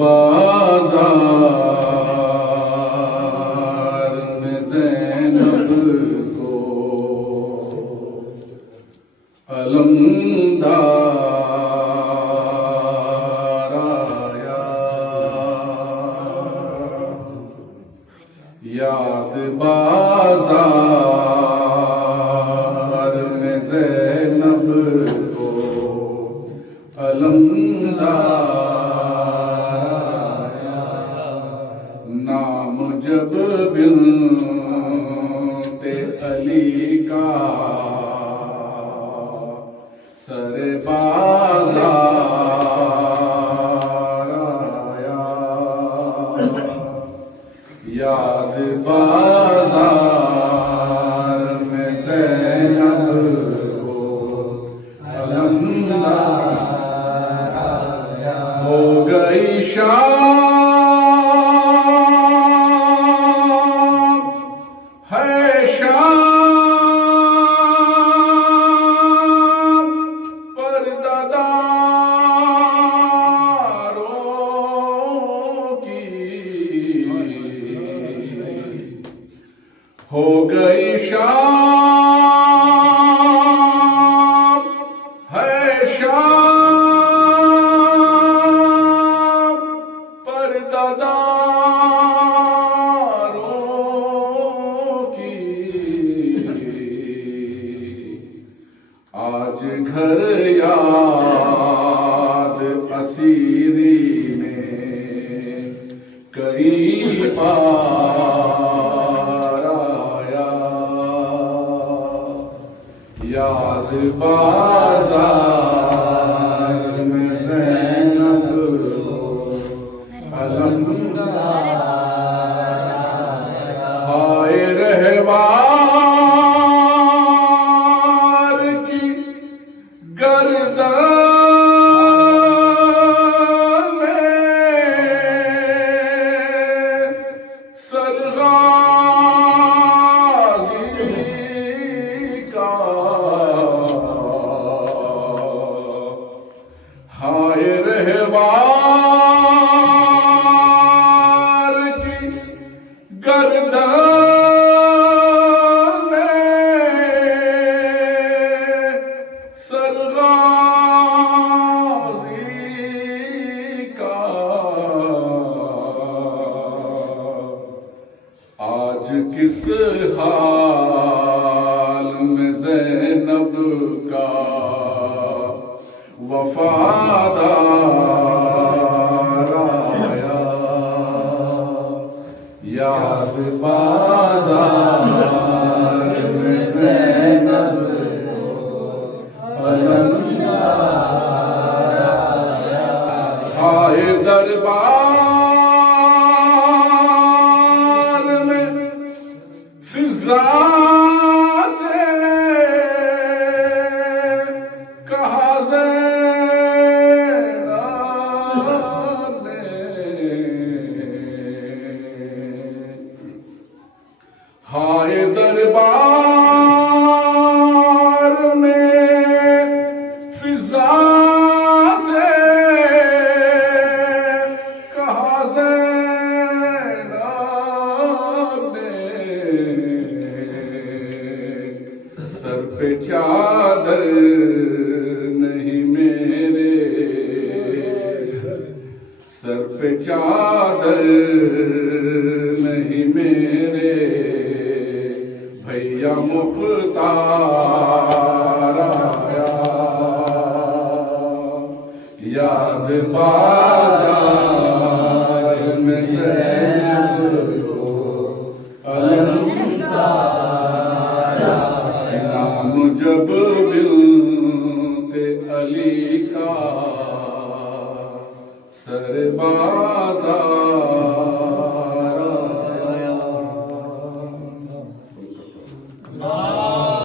बाजार में ज़ैनब को अलमदार आया, याद बाजार में ज़ैनब को अलमदार आया। नाम जब बिनते अली का सरे बाजार आया, याद बाजार में ज़ैनब को अलमदार आया। हो गई शाम है शाम पर्दादारों की, हो गई शाम है शाम पर्दादारों की। आज घर याद असीरी में कई बार आया, याद बाजार में ज़ैनब को अलमदार। हाय रहवार की गर्दन में सरगाज़ी का, हाय रहवार की गर्दन में सरगाज़ी का। आज किस हाल में ज़ैनब का वफादार आया, याद बाजार में ज़ैनब को अलमदार आया। हाय दरबार में फिज़ा से कहा ज़ैनब ने, हाय दरबार में फिज़ा से कहा ज़ैनब ने, सर पे चादर नहीं मेरे, सर पे चादर नहीं मेरे, भैया मुख्तार आया, याद बाजार में ज़ैनब को अलमदार आया। नाम जब बिनते अली का सर बाजार